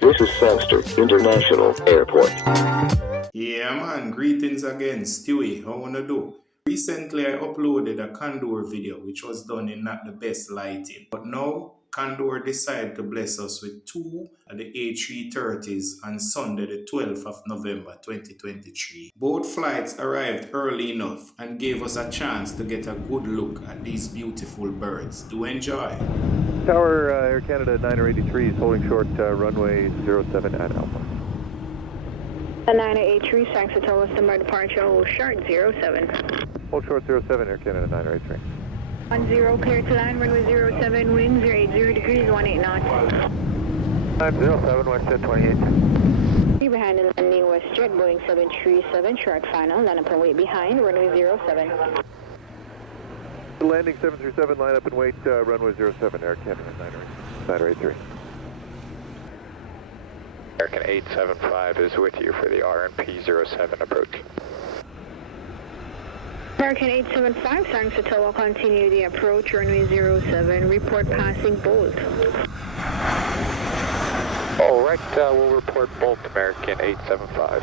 This is Sangster International Airport. Yeah man, greetings again, Stewy, how wanna do? Recently I uploaded a Condor video which was done in not the best lighting. But now, Condor decided to bless us with two of the A330s on Sunday the 12th of November 2023. Both flights arrived early enough and gave us a chance to get a good look at these beautiful birds. Do enjoy. Tower, Air Canada 983 is holding short runway 07 at Alpha. 983, thanks for telling us the departure, hold short 07. Hold short 07, Air Canada 983. 10, clear to land, runway 07, winds 080 degrees, 18 knots. 907, WestJet 28. Behind the landing, WestJet, Boeing 737, short final, line up and wait behind, runway 07. Landing 737, line up and wait, runway 07, Air Canada 983. American 875 is with you for the RNP 07 approach. American 875, thanks for tower, continue the approach, runway 07, report passing Bolt. All right, we'll report Bolt, American 875.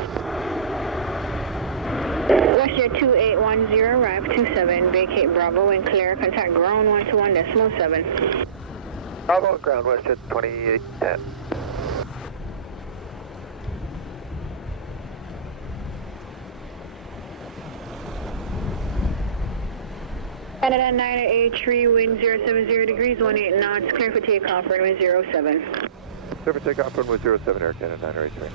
WestJet 2810, arrive 27, vacate Bravo and clear, contact ground 121.7. Bravo, ground WestJet 2810. Canada 983, wind 070 degrees, 18 knots, clear for takeoff, runway 07. Clear for takeoff, runway 07, Air Canada 983.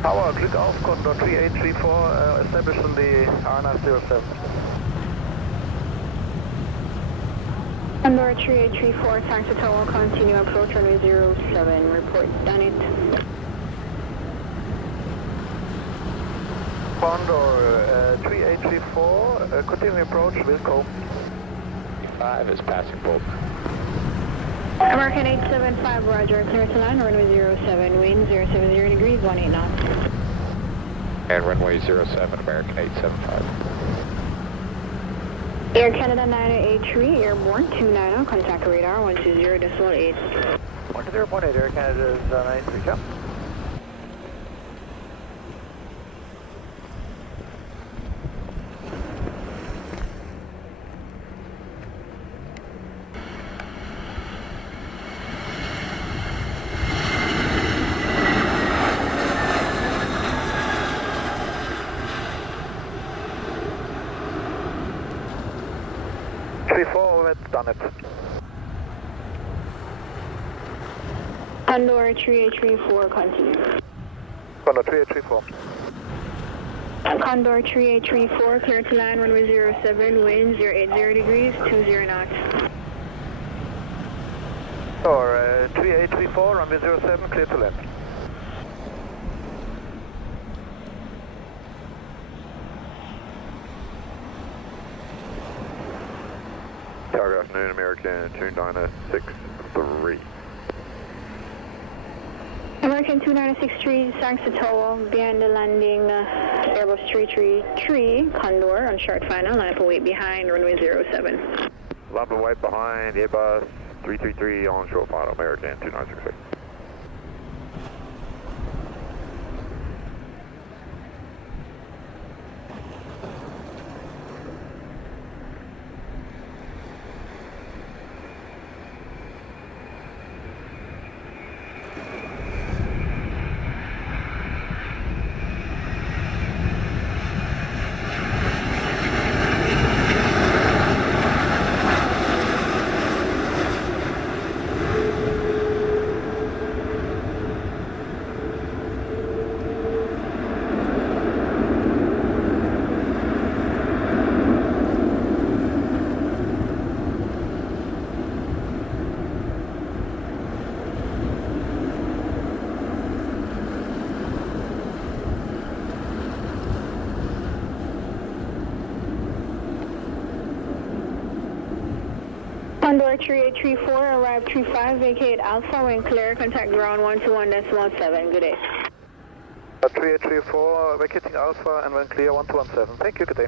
Tower, click off, Condor 3834, established on the RNF 07. Condor 3834, thanks for tower, continue approach, runway 07, report done it. Condor 3834, continue approach, Wilco. 5 is passing Bolt. American 875, roger, clear to land, runway 07, wind 070 degrees, 18 knots. And runway 07, American 875. Air Canada 983, airborne 290, contact radar 120.8. 120.8, Air Canada is 93, come. That's done it. Condor 3834, continue. Condor 3834. Condor 3834, clear to land, runway 07, wind 080 degrees, 20 knots. Or 3834, runway 07, clear to land. Tower, afternoon, American 2963. American 2963, thanks to tower, behind the landing, Airbus 333, Condor on short final, line up and wait behind, runway 07. Line and wait behind, Airbus 333 on short final, American 2963. Condor 3834, arrive 35, vacate Alpha, when clear, contact ground 121.17, good day. 3834, vacating Alpha and when clear 1217. Thank you, good day.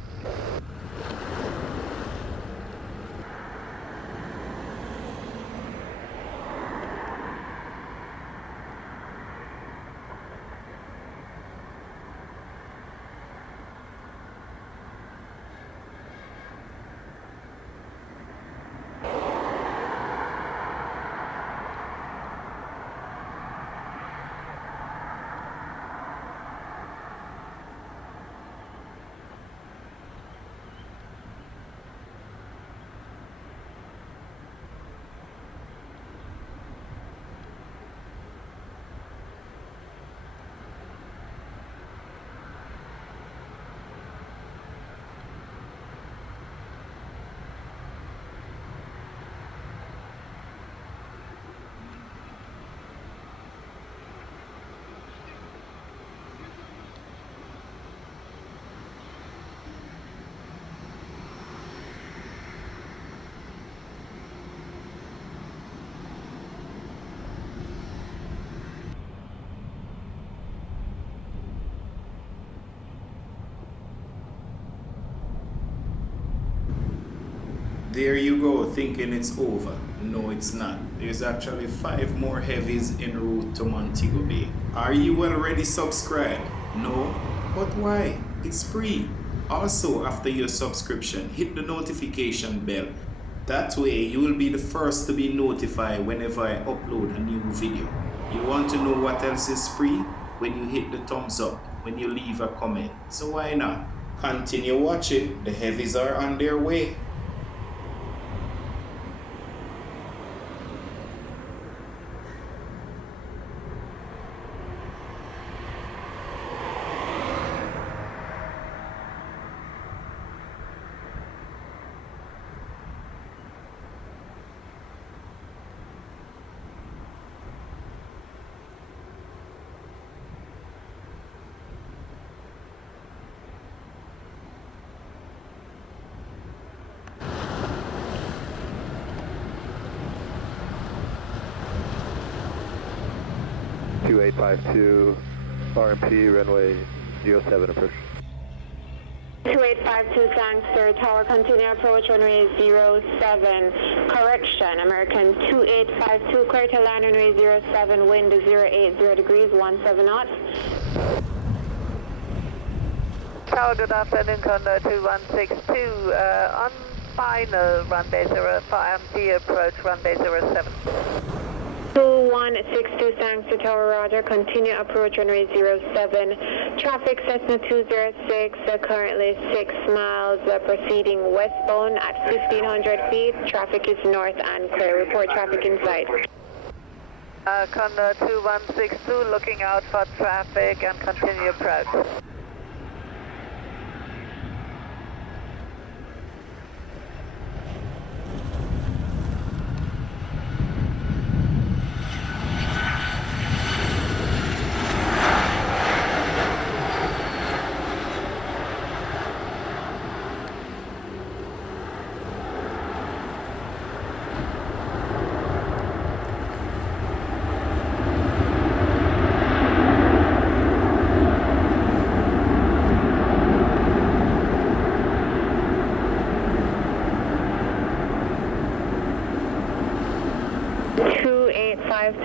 There you go, thinking it's over. No, it's not. There's actually 5 more heavies en route to Montego Bay. Are you already subscribed? No? But why? It's free. Also, after your subscription, hit the notification bell. That way, you will be the first to be notified whenever I upload a new video. You want to know what else is free? When you hit the thumbs up, when you leave a comment. So why not? Continue watching. The heavies are on their way. (2852) RMP runway 07 approach. 2852 Sangster Tower, continue approach runway 07. Correction, American 2852, clear to land runway 07, wind 080 degrees, 17 knots. Tower, good afternoon, Condor 2162. On final runway 05, MT approach runway 07. 2162 Sangster Tower, roger, continue approach runway 07. Traffic Cessna 206, currently 6 miles, proceeding westbound at 1500 feet. Traffic is north and clear. Report traffic inside. Condor 2162, looking out for traffic and continue approach.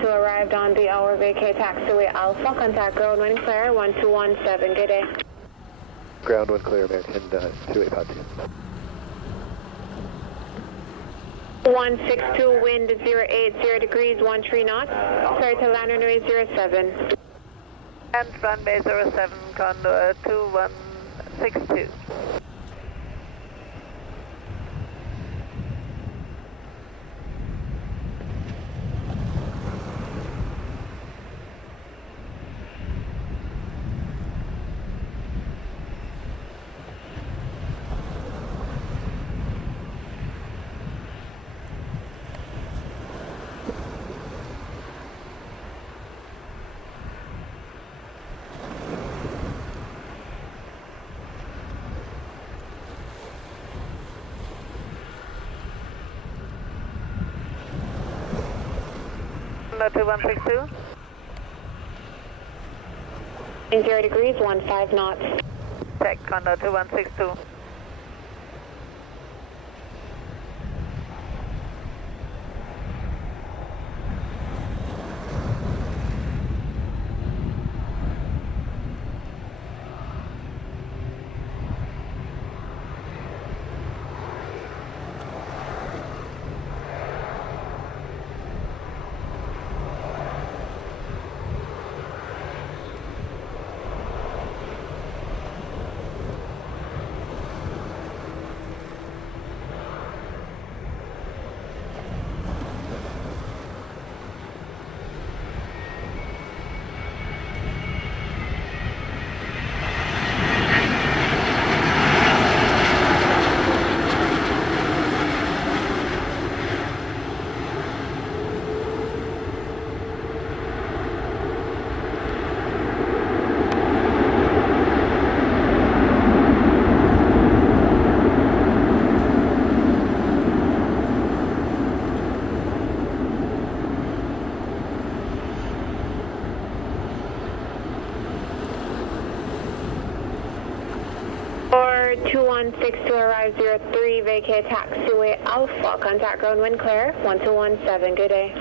To arrived on the hour, vacate taxiway Alpha, contact ground when clear, 1217, good day. Ground 1 clear, American 2852. 162, wind 080 degrees, 13 knots, clear to land runway 07. And runway 07, Condor 2162. Condor 2162. 0 degrees, 15 knots. Check Condor 2162. Or 2162 arrive 03, vacate taxiway Alpha, contact ground when clear, 1217, good day.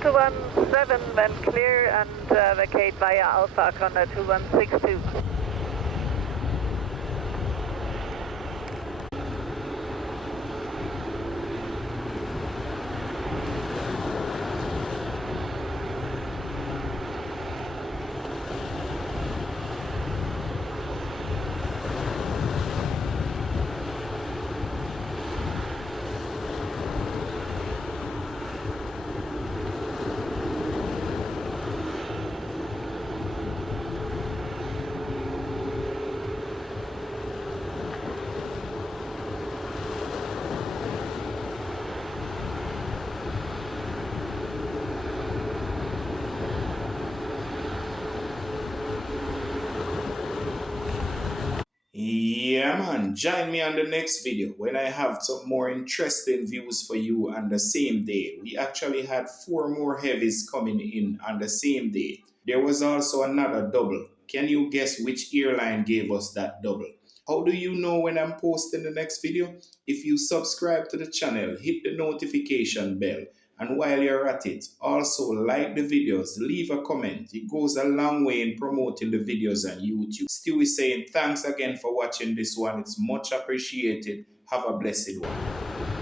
217 when clear and vacate via Alpha, Condor 2162. Yeah man, join me on the next video when I have some more interesting views for you on the same day. We actually had 4 more heavies coming in on the same day. There was also another double. Can you guess which airline gave us that double? How do you know when I'm posting the next video? If you subscribe to the channel, hit the notification bell. And while you're at it, also like the videos, leave a comment. It goes a long way in promoting the videos on YouTube. Stewy saying thanks again for watching this one. It's much appreciated. Have a blessed one.